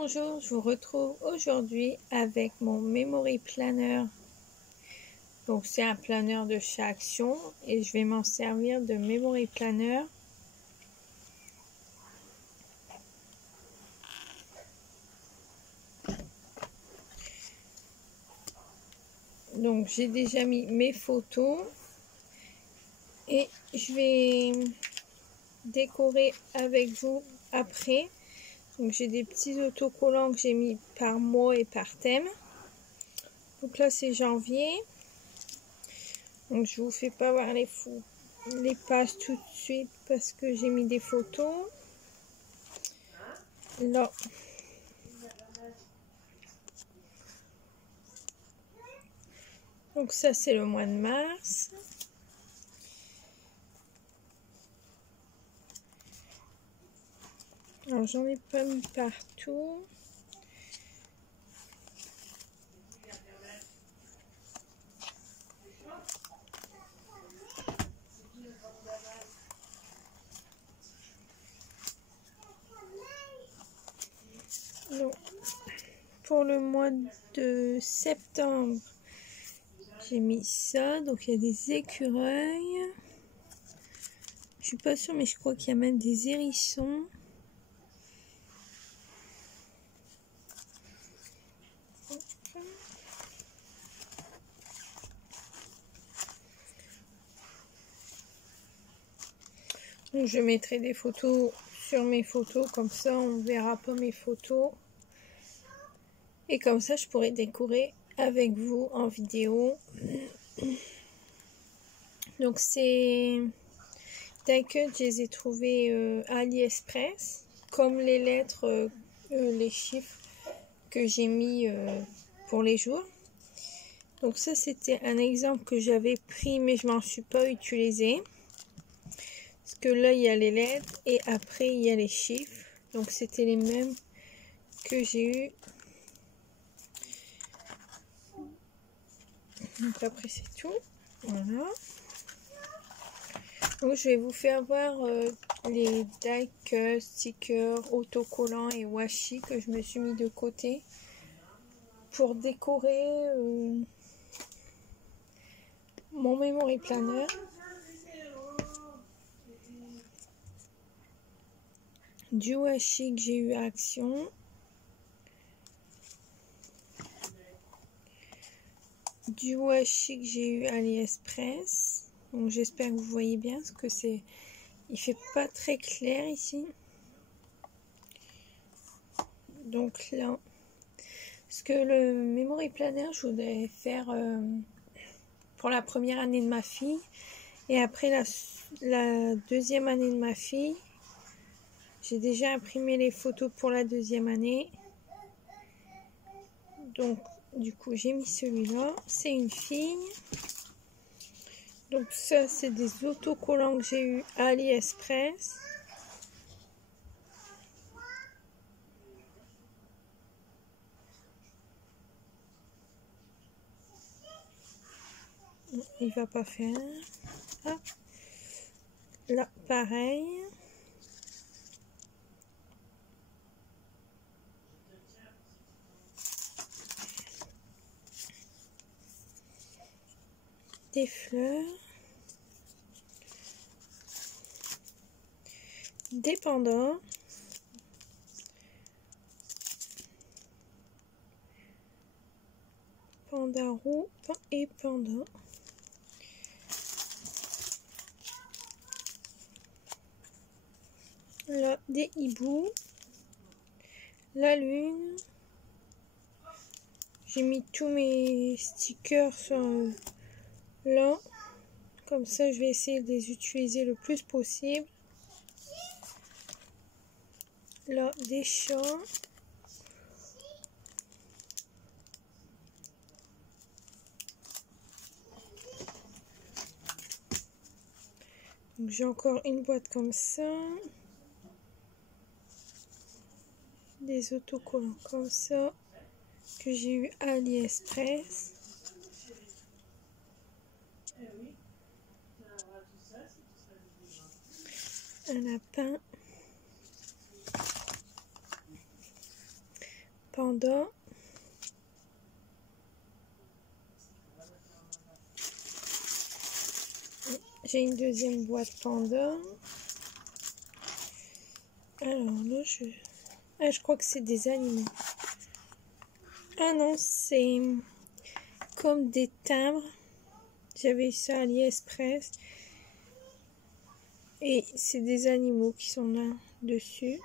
Bonjour, je vous retrouve aujourd'hui avec mon Memory Planner. Donc c'est un planeur de chat action et je vais m'en servir de Memory Planner. Donc j'ai déjà mis mes photos et je vais décorer avec vous après. Donc j'ai des petits autocollants que j'ai mis par mois et par thème. Donc là c'est janvier. Donc je vous fais pas voir les pages tout de suite parce que j'ai mis des photos. Là. Donc ça c'est le mois de mars. Alors j'en ai pas mis partout. Donc, pour le mois de septembre, j'ai mis ça. Donc il y a des écureuils. Je suis pas sûre, mais je crois qu'il y a même des hérissons. Donc je mettrai des photos sur mes photos, comme ça on verra pas mes photos. Et comme ça je pourrai décorer avec vous en vidéo. Donc ces die-cuts, je les ai trouvés à AliExpress, comme les lettres, les chiffres que j'ai mis pour les jours. Donc ça c'était un exemple que j'avais pris mais je m'en suis pas utilisé. Parce que là il y a les lettres et après il y a les chiffres. Donc c'était les mêmes que j'ai eu. Donc après c'est tout. Voilà. Donc je vais vous faire voir les die-cuts, stickers, autocollants et washi que je me suis mis de côté pour décorer mon Memory Planner. Du washi que j'ai eu à Action. Du washi que j'ai eu à AliExpress. Donc j'espère que vous voyez bien parce que c'est, il fait pas très clair ici. Donc là, parce que le Memory Planner, je voudrais faire pour la première année de ma fille et après la deuxième année de ma fille. J'ai déjà imprimé les photos pour la deuxième année. Donc du coup j'ai mis celui-là. C'est une fille. Donc ça c'est des autocollants que j'ai eu à AliExpress. Il va pas faire. Ah. Là pareil. Des fleurs. Des pandas. Panda roux et panda. Là, des hiboux. La lune. J'ai mis tous mes stickers sur là. Comme ça, je vais essayer de les utiliser le plus possible. Là, des chats. J'ai encore une boîte comme ça. Des autocollants comme ça que j'ai eu à AliExpress. Un lapin. panda. J'ai une deuxième boîte panda. Alors là, je crois que c'est des animaux. Ah non, c'est comme des timbres. J'avais eu ça à AliExpress. Et c'est des animaux qui sont là dessus.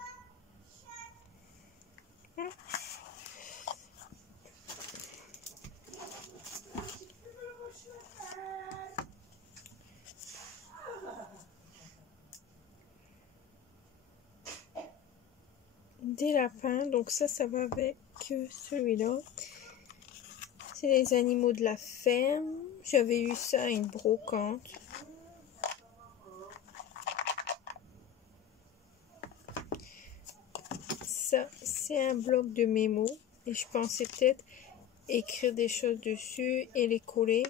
Des lapins, donc ça va avec celui-là. C'est les animaux de la ferme. J'avais eu ça à une brocante. Ça, c'est un bloc de mémo. Et je pensais peut-être écrire des choses dessus et les coller.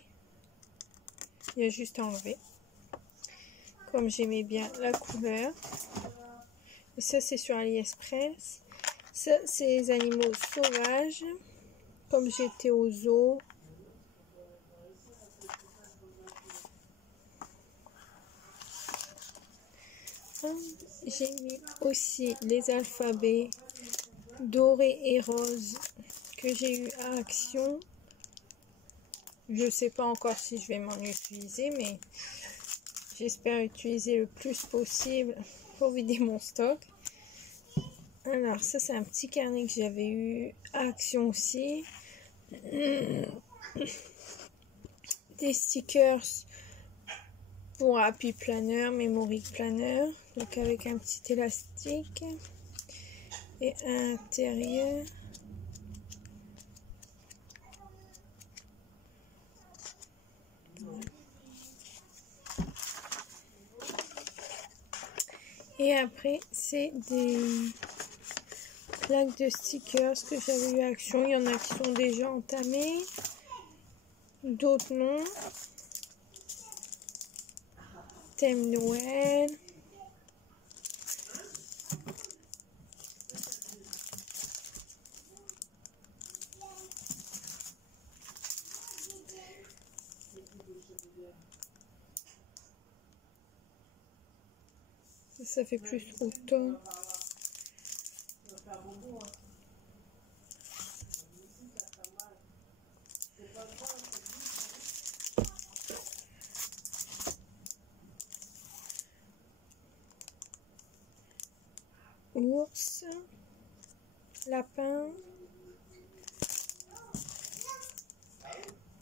Il y a juste à enlever. Comme j'aimais bien la couleur. Et ça, c'est sur AliExpress. Ça, c'est les animaux sauvages. Comme j'étais au zoo. J'ai mis aussi les alphabets dorés et roses que j'ai eu à Action. Je ne sais pas encore si je vais m'en utiliser, mais j'espère utiliser le plus possible pour vider mon stock. Alors ça, c'est un petit carnet que j'avais eu à Action aussi. Des stickers pour Happy Planner, Memory Planner, donc avec un petit élastique. Et à l'intérieur, et après c'est des plaques de stickers que j'avais eu à Action. Il y en a qui sont déjà entamés, d'autres non. Thème Noël. Ça fait plus automne. Ours, lapin,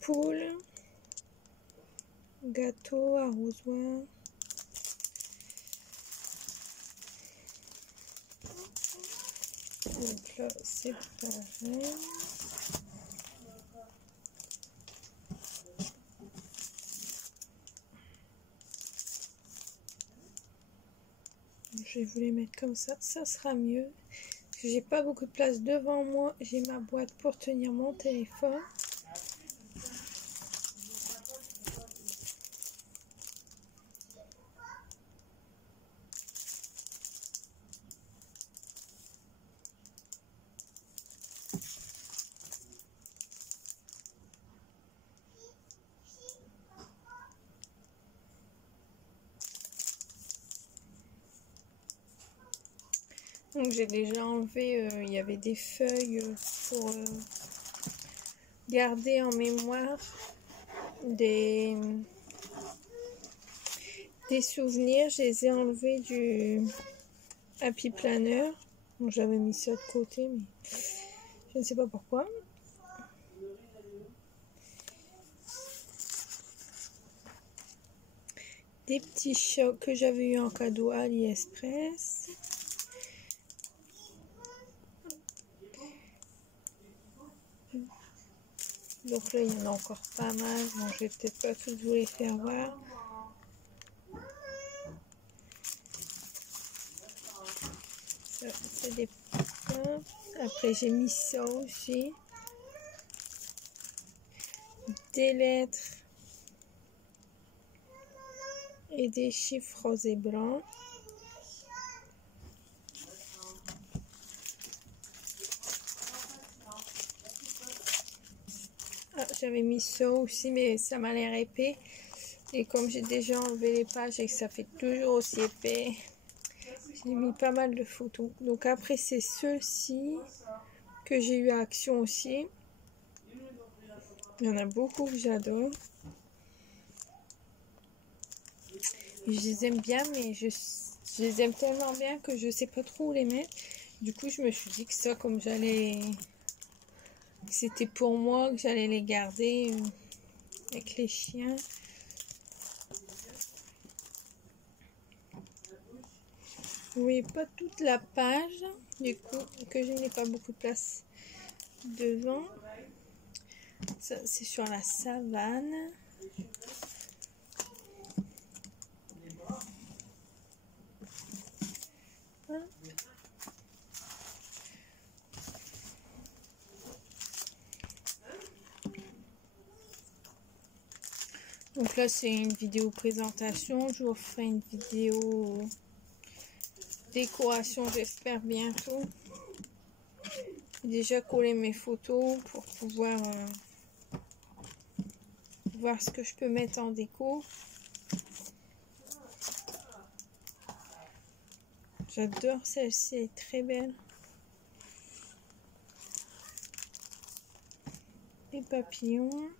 poule, gâteau, arrosoir. Donc là, c'est pareil. Je vais vous les mettre comme ça sera mieux. Parce que j'ai pas beaucoup de place devant moi. J'ai ma boîte pour tenir mon téléphone. Donc j'ai déjà enlevé, il y avait des feuilles pour garder en mémoire des souvenirs. Je les ai enlevés du Happy Planner. Bon, j'avais mis ça de côté, mais je ne sais pas pourquoi. Des petits chats que j'avais eu en cadeau à AliExpress. Donc là, il y en a encore pas mal. Bon, je vais peut-être pas tous vous les faire voir. Ça, c'est des petits. Après, j'ai mis ça aussi. Des lettres et des chiffres roses et blancs. Ah, j'avais mis ça aussi, mais ça m'a l'air épais. Et comme j'ai déjà enlevé les pages et que ça fait toujours aussi épais, j'ai mis pas mal de photos. Donc après, c'est ceux-ci que j'ai eu à Action aussi. Il y en a beaucoup que j'adore. Je les aime bien, mais je les aime tellement bien que je sais pas trop où les mettre. Du coup, je me suis dit que ça, comme c'était pour moi, que j'allais les garder avec les chiens. Vous voyez pas toute la page, du coup, que je n'ai pas beaucoup de place devant. Ça, c'est sur la savane. Hop. Donc là, c'est une vidéo présentation. Je vous ferai une vidéo décoration, j'espère bientôt. J'ai déjà collé mes photos pour pouvoir voir ce que je peux mettre en déco. J'adore celle-ci, elle est très belle. Les papillons.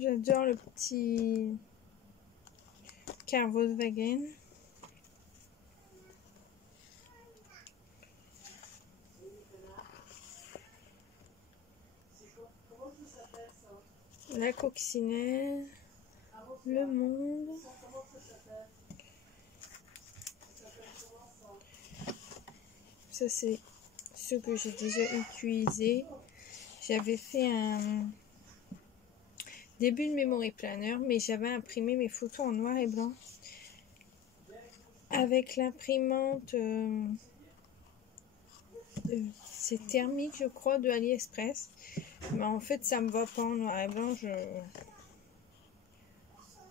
J'adore le petit car Volkswagen. La coccinelle. Le monde. Ça, c'est ce que j'ai déjà utilisé. J'avais fait un début de memory planner, mais j'avais imprimé mes photos en noir et blanc avec l'imprimante c'est thermique, je crois, de AliExpress. Mais en fait, ça me va pas en noir et blanc.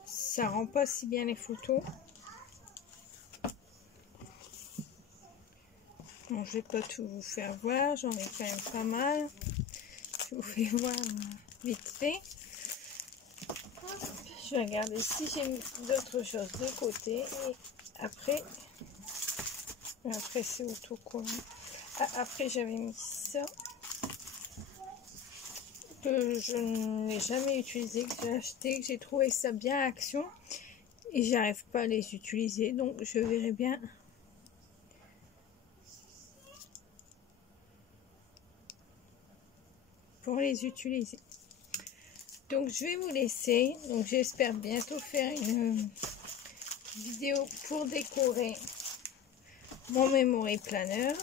Ça rend pas si bien les photos. Bon, je vais pas tout vous faire voir, j'en ai quand même pas mal. Je vous fais voir vite fait. Je vais regarder si j'ai mis d'autres choses de côté. Et après c'est autocollant. Ah, après, j'avais mis ça que je n'ai jamais utilisé, que j'ai acheté, que j'ai trouvé ça bien à Action. Et j'arrive pas à les utiliser, donc je verrai bien. Pour les utiliser. Donc je vais vous laisser. Donc j'espère bientôt faire une vidéo pour décorer mon memory planner.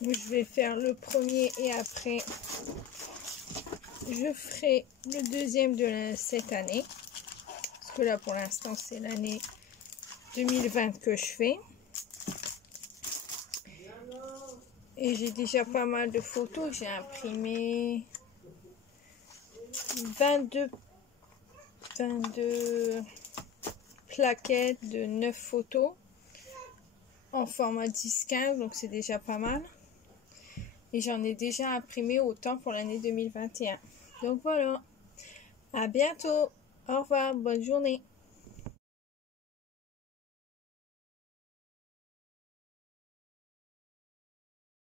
Donc, je vais faire le premier et après je ferai le deuxième de cette année. Parce que là pour l'instant c'est l'année 2020 que je fais. Et j'ai déjà pas mal de photos. J'ai imprimé 22 plaquettes de 9 photos en format 10-15, donc c'est déjà pas mal. Et j'en ai déjà imprimé autant pour l'année 2021. Donc voilà, à bientôt, au revoir, bonne journée.